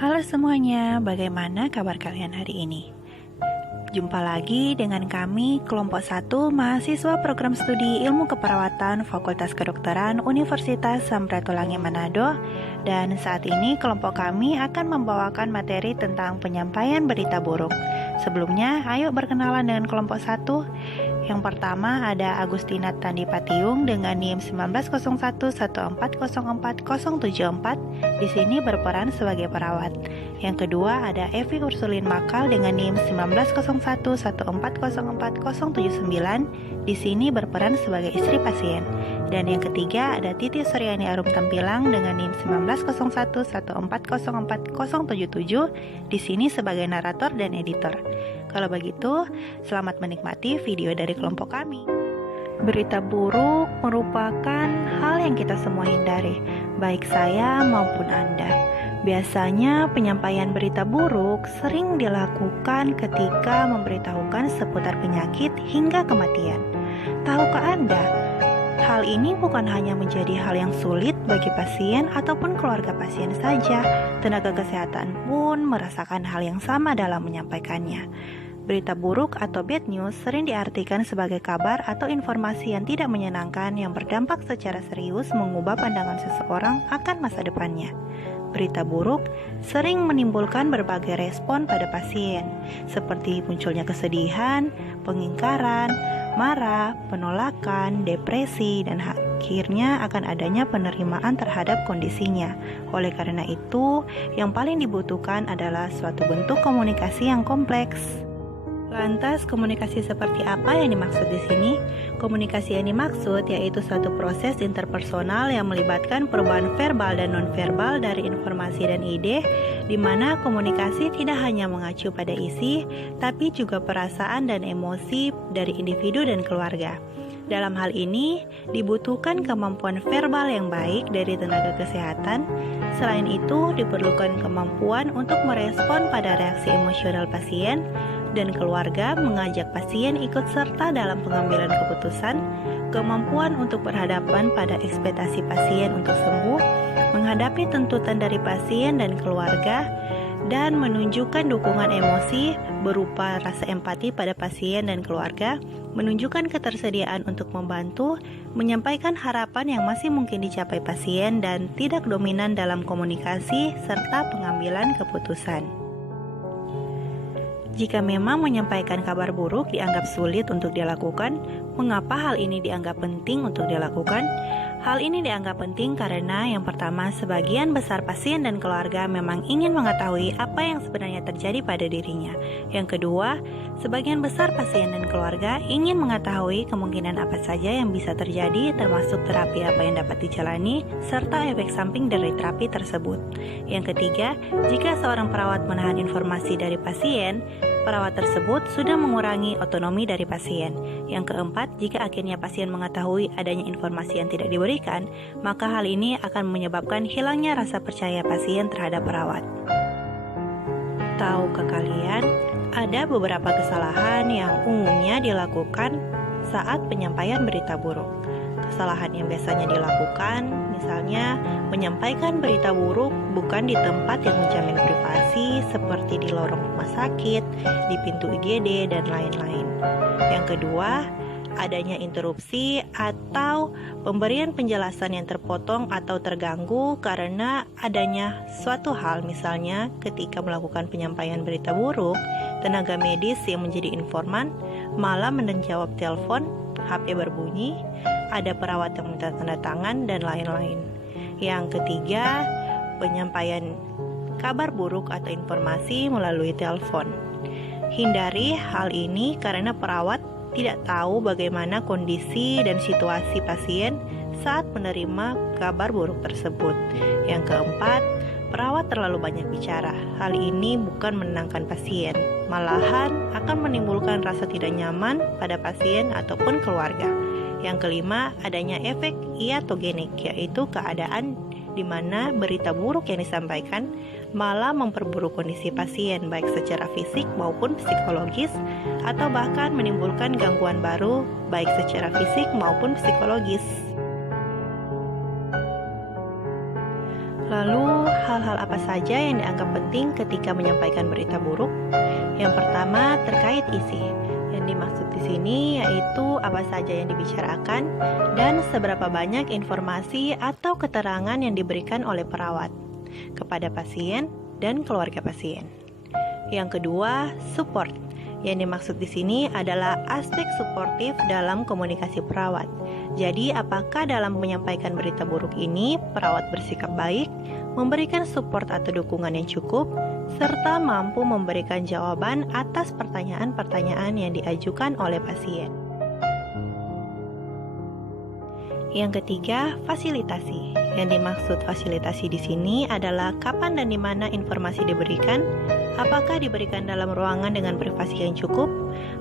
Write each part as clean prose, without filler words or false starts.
Halo semuanya, bagaimana kabar kalian hari ini? Jumpa lagi dengan kami, kelompok 1 mahasiswa program studi ilmu keperawatan Fakultas Kedokteran Universitas Samratulangi Manado. Dan saat ini kelompok kami akan membawakan materi tentang penyampaian berita buruk. Sebelumnya, ayo berkenalan dengan kelompok 1. Yang pertama ada Agustina Tandi Patiung dengan NIM 190114040074. Di sini berperan sebagai perawat. Yang kedua ada Evi Ursulin Makal dengan NIM 190114040079. Di sini berperan sebagai istri pasien. Dan yang ketiga ada Titi Suryani Arum Tampilang dengan NIM 190114040077. Di sini sebagai narator dan editor. Kalau begitu, selamat menikmati video dari kelompok kami. Berita buruk merupakan hal yang kita semua hindari, baik saya maupun Anda. Biasanya penyampaian berita buruk sering dilakukan ketika memberitahukan seputar penyakit hingga kematian. Tahukah Anda, hal ini bukan hanya menjadi hal yang sulit bagi pasien ataupun keluarga pasien saja, tenaga kesehatan pun merasakan hal yang sama dalam menyampaikannya. Berita buruk atau bad news sering diartikan sebagai kabar atau informasi yang tidak menyenangkan yang berdampak secara serius mengubah pandangan seseorang akan masa depannya. Berita buruk sering menimbulkan berbagai respon pada pasien, seperti munculnya kesedihan, pengingkaran, marah, penolakan, depresi, dan akhirnya akan adanya penerimaan terhadap kondisinya. Oleh karena itu, yang paling dibutuhkan adalah suatu bentuk komunikasi yang kompleks. Lantas, komunikasi seperti apa yang dimaksud di sini? Komunikasi yang dimaksud yaitu suatu proses interpersonal yang melibatkan perubahan verbal dan nonverbal dari informasi dan ide, di mana komunikasi tidak hanya mengacu pada isi, tapi juga perasaan dan emosi dari individu dan keluarga. Dalam hal ini, dibutuhkan kemampuan verbal yang baik dari tenaga kesehatan. Selain itu, diperlukan kemampuan untuk merespon pada reaksi emosional pasien, dan keluarga mengajak pasien ikut serta dalam pengambilan keputusan, kemampuan untuk berhadapan pada ekspektasi pasien untuk sembuh, menghadapi tuntutan dari pasien dan keluarga, dan menunjukkan dukungan emosi berupa rasa empati pada pasien dan keluarga, menunjukkan ketersediaan untuk membantu, menyampaikan harapan yang masih mungkin dicapai pasien, dan tidak dominan dalam komunikasi serta pengambilan keputusan. Jika memang menyampaikan kabar buruk dianggap sulit untuk dilakukan, mengapa hal ini dianggap penting untuk dilakukan? Hal ini dianggap penting karena yang pertama, sebagian besar pasien dan keluarga memang ingin mengetahui apa yang sebenarnya terjadi pada dirinya. Yang kedua, sebagian besar pasien dan keluarga ingin mengetahui kemungkinan apa saja yang bisa terjadi, termasuk terapi apa yang dapat dijalani, serta efek samping dari terapi tersebut. Yang ketiga, jika seorang perawat menahan informasi dari pasien, perawat tersebut sudah mengurangi otonomi dari pasien. Yang keempat, jika akhirnya pasien mengetahui adanya informasi yang tidak diberikan, maka hal ini akan menyebabkan hilangnya rasa percaya pasien terhadap perawat. Tahukah kalian, ada beberapa kesalahan yang umumnya dilakukan saat penyampaian berita buruk. Kesalahan yang biasanya dilakukan, misalnya menyampaikan berita buruk bukan di tempat yang menjamin privasi seperti di lorong rumah sakit, di pintu IGD, dan lain-lain. Yang kedua, adanya interupsi atau pemberian penjelasan yang terpotong atau terganggu karena adanya suatu hal, misalnya ketika melakukan penyampaian berita buruk, tenaga medis yang menjadi informan malah menjawab telepon, HP berbunyi, ada perawat yang minta tanda tangan, dan lain-lain. Yang ketiga, penyampaian kabar buruk atau informasi melalui telepon. Hindari hal ini karena perawat tidak tahu bagaimana kondisi dan situasi pasien saat menerima kabar buruk tersebut. Yang keempat, perawat terlalu banyak bicara. Hal ini bukan menenangkan pasien, malahan akan menimbulkan rasa tidak nyaman pada pasien ataupun keluarga. Yang kelima, adanya efek iatrogenik, yaitu keadaan di mana berita buruk yang disampaikan malah memperburuk kondisi pasien baik secara fisik maupun psikologis, atau bahkan menimbulkan gangguan baru baik secara fisik maupun psikologis. Lalu hal-hal apa saja yang dianggap penting ketika menyampaikan berita buruk? Yang pertama, terkait isi. Yang dimaksud di sini yaitu apa saja yang dibicarakan dan seberapa banyak informasi atau keterangan yang diberikan oleh perawat kepada pasien dan keluarga pasien. Yang kedua, support. Yang dimaksud di sini adalah aspek suportif dalam komunikasi perawat. Jadi, apakah dalam menyampaikan berita buruk ini perawat bersikap baik, memberikan support atau dukungan yang cukup, serta mampu memberikan jawaban atas pertanyaan-pertanyaan yang diajukan oleh pasien. Yang ketiga, fasilitasi. Yang dimaksud fasilitasi di sini adalah kapan dan di mana informasi diberikan, apakah diberikan dalam ruangan dengan privasi yang cukup,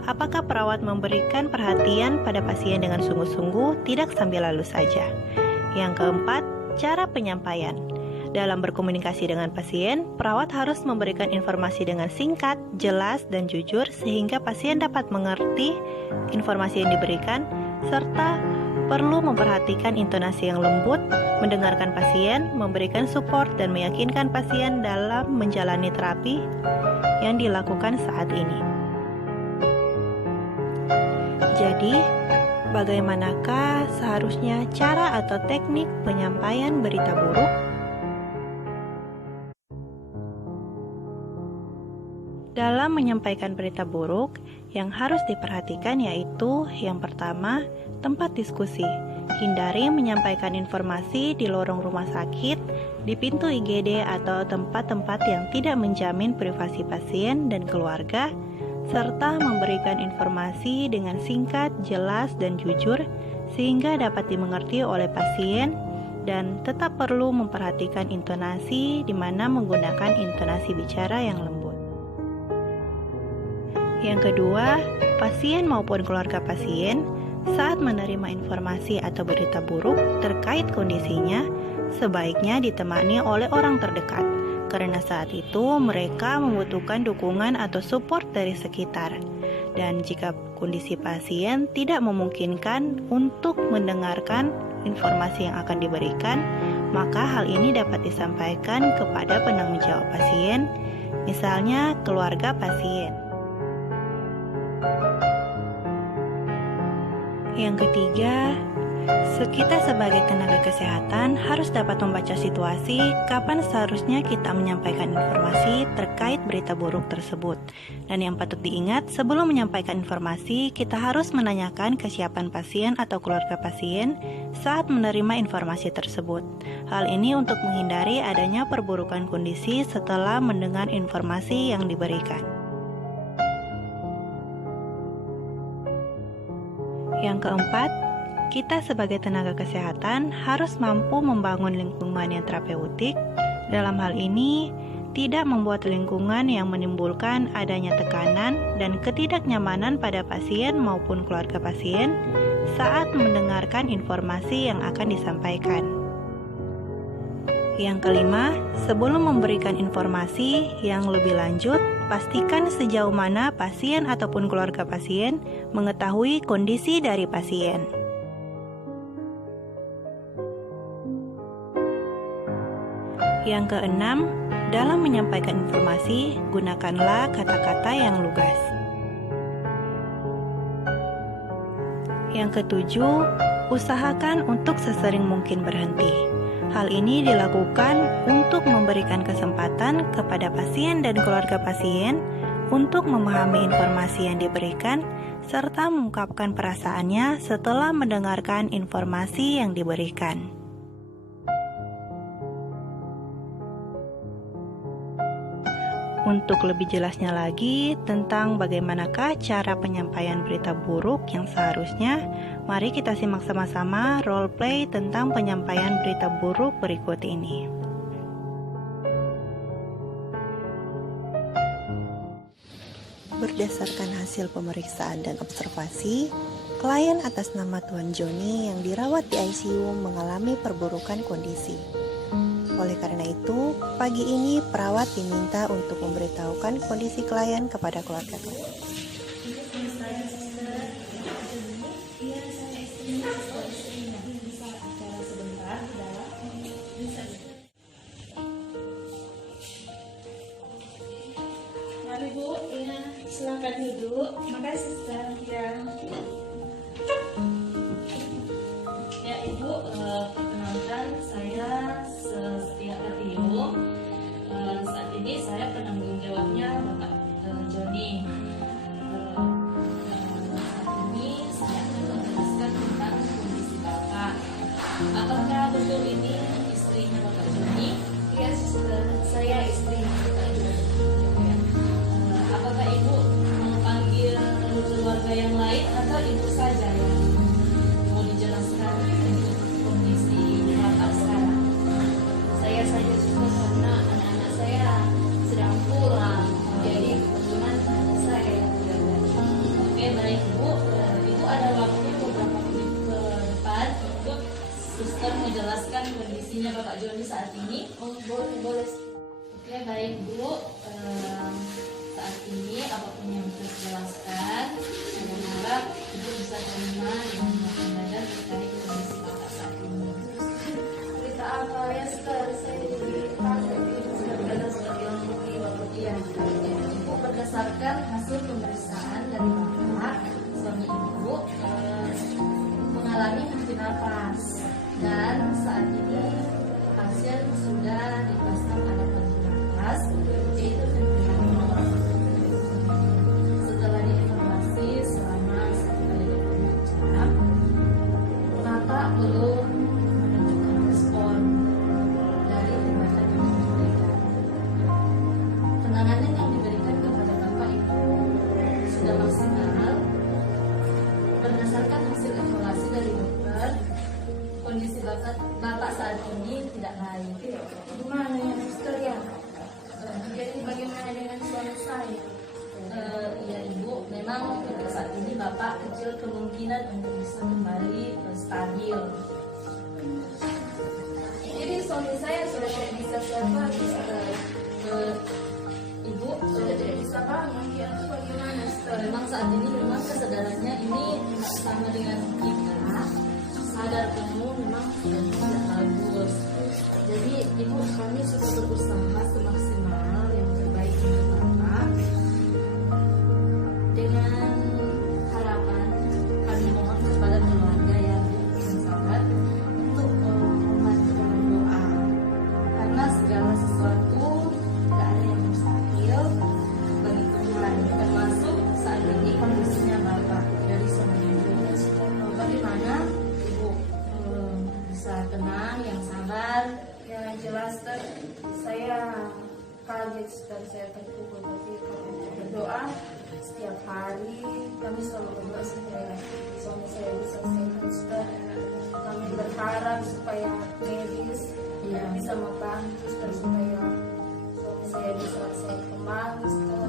apakah perawat memberikan perhatian pada pasien dengan sungguh-sungguh, tidak sambil lalu saja. Yang keempat, cara penyampaian. Dalam berkomunikasi dengan pasien, perawat harus memberikan informasi dengan singkat, jelas, dan jujur sehingga pasien dapat mengerti informasi yang diberikan, serta perlu memperhatikan intonasi yang lembut, mendengarkan pasien, memberikan support, dan meyakinkan pasien dalam menjalani terapi yang dilakukan saat ini. Jadi, bagaimanakah seharusnya cara atau teknik penyampaian berita buruk? Dalam menyampaikan berita buruk, yang harus diperhatikan yaitu yang pertama, tempat diskusi. Hindari menyampaikan informasi di lorong rumah sakit, di pintu IGD atau tempat-tempat yang tidak menjamin privasi pasien dan keluarga, serta memberikan informasi dengan singkat, jelas, dan jujur sehingga dapat dimengerti oleh pasien, dan tetap perlu memperhatikan intonasi di mana menggunakan intonasi bicara yang lembut. Yang kedua, pasien maupun keluarga pasien saat menerima informasi atau berita buruk terkait kondisinya sebaiknya ditemani oleh orang terdekat, karena saat itu mereka membutuhkan dukungan atau support dari sekitar. Dan jika kondisi pasien tidak memungkinkan untuk mendengarkan informasi yang akan diberikan, maka hal ini dapat disampaikan kepada penanggung jawab pasien, misalnya keluarga pasien. Yang ketiga, kita sebagai tenaga kesehatan harus dapat membaca situasi kapan seharusnya kita menyampaikan informasi terkait berita buruk tersebut. Dan yang patut diingat, sebelum menyampaikan informasi, kita harus menanyakan kesiapan pasien atau keluarga pasien saat menerima informasi tersebut. Hal ini untuk menghindari adanya perburukan kondisi setelah mendengar informasi yang diberikan. Yang keempat, kita sebagai tenaga kesehatan harus mampu membangun lingkungan yang terapeutik. Dalam hal ini, tidak membuat lingkungan yang menimbulkan adanya tekanan dan ketidaknyamanan pada pasien maupun keluarga pasien saat mendengarkan informasi yang akan disampaikan. Yang kelima, sebelum memberikan informasi yang lebih lanjut, pastikan sejauh mana pasien ataupun keluarga pasien mengetahui kondisi dari pasien. Yang keenam, dalam menyampaikan informasi, gunakanlah kata-kata yang lugas. Yang ketujuh, usahakan untuk sesering mungkin berhenti. Hal ini dilakukan untuk memberikan kesempatan kepada pasien dan keluarga pasien untuk memahami informasi yang diberikan serta mengungkapkan perasaannya setelah mendengarkan informasi yang diberikan. Untuk lebih jelasnya lagi tentang bagaimanakah cara penyampaian berita buruk yang seharusnya, mari kita simak sama-sama role play tentang penyampaian berita buruk berikut ini. Berdasarkan hasil pemeriksaan dan observasi, klien atas nama Tuan Joni yang dirawat di ICU mengalami perburukan kondisi. Oleh karena itu, pagi ini perawat diminta untuk memberitahukan kondisi klien kepada keluarga klien. Ibu. Ya, silakan duduk. Makasih, Sister. Ya. Ya, Ibu, perkenalkan saya Setia Kartio. Saat ini saya penanggung jawabnya Bapak Joni. Saat ini saya akan menjelaskan tentang kondisi Bapak. Apakah betul ini istrinya Bapak Joni? Iya, Sister. Saya istrinya Bapak Joni. Apakah Ibu memanggil keluarga yang lain atau Ibu saja yang mau dijelaskan untuk kondisi Bapak sekarang? Saya saja juga karena anak-anak saya sedang pulang. Jadi kebetulan saya yang menjaga. Oke, baik Ibu. Ibu ada waktu beberapa menit ke depan untuk suster menjelaskan kondisinya Bapak Joni saat ini. Oh, boleh. Oke, baik Bu. Saat ini apapun yang saya jelaskan, saya harap Ibu bisa terima dengan lapang dada terkait kondisi Bapak saat ini. Cerita apa ya, Sister? Saya jadi kaget. Karena sudah bilang begini, Bapak. Iya, Ibu berdasarkan hasil pemeriksaan dari Bapak, suami Ibu mengalami henti napas dan saat ini pasien sudah dipasang alat bantu napas yaitu ventilator. Setelah dievaluasi selama 1 kali 24 jam, Bapak belum menunjukkan respon dari tindakan yang diberikan. Penanganan yang diberikan kepada Bapak Ibu sudah maksimal. Berdasarkan hasil evaluasi dari dokter, kondisi Bapak saat ini tidak baik. Gimana ya, Sister ya? Jadi bagaimana dengan suami saya? Ya Ibu, memang saat ini Bapak kecil kemungkinan untuk bisa kembali stabil. Jadi suami saya sudah tidak bisa sehari, Sister. Ibu, Sudah tidak bisa bangun, ya itu bagaimana, Sister? memang saat ini memang kesadarannya ini sama dengan kita. Sadar penuh memang sudah tidak bagus. Jadi Ibu, kami sudah berusaha semaksimal yang terbaik untuk Bapak. Dengan harapan kami mohon kepada keluarga yang sahabat untuk membantu dengan doa. Karena segala sesuatu tidak ada yang mustahil bagi Tuhan, termasuk saat ini kondisinya Bapak dari suami Ibu. Bagaimana Ibu bisa tenang, yang sabar? Ya jelas, Sister. Saya kaget, Sister. Saya terpukul. Tapi kami berdoa setiap hari. Kami selalu berdoa supaya suami saya bisa sehat, Sister. Kami berharap supaya medis bisa membantu, Sister, supaya suami saya bisa sehat kembali, Sister.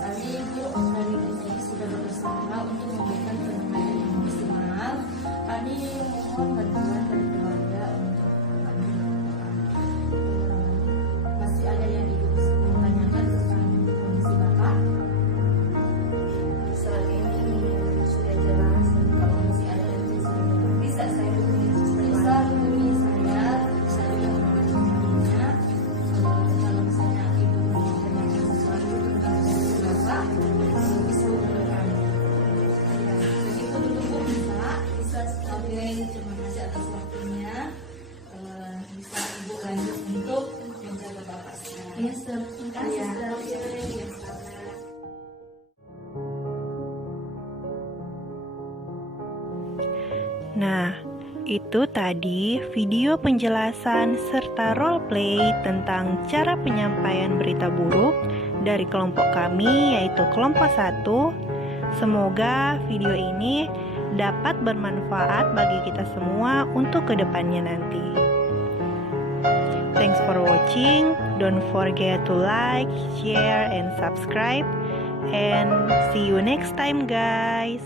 Kami Ibu dari sini sudah berusaha untuk memberikan penanganan yang maksimal. Kami mohon bantuan dari keluarga untuk kami melakukan. Masih ada yang Ibu bisa menanyakan tentang kondisi Bapak? Saat ini sudah jelas. Kalau masih ada yang bisa saya hubungi, Sister. Bisa hubungi saya juga menghubunginya. Kalau misalnya Ibu menanyakan sesuatu tentang kondisi Bapak, bisa hubungi kami. Begitu dulu Bu, bisa. Oke, terima kasih atas waktunya. Bisa Ibu lanjut untuk menjaga Bapak sekarang. Iya, Sister. Terima kasih, Iya. Sister. Iya, selamat. Nah, itu tadi video penjelasan serta role play tentang cara penyampaian berita buruk dari kelompok kami, yaitu kelompok 1. Semoga video ini dapat bermanfaat bagi kita semua untuk kedepannya nanti. Thanks for watching. Don't forget to like, share, and subscribe. And see you next time, guys.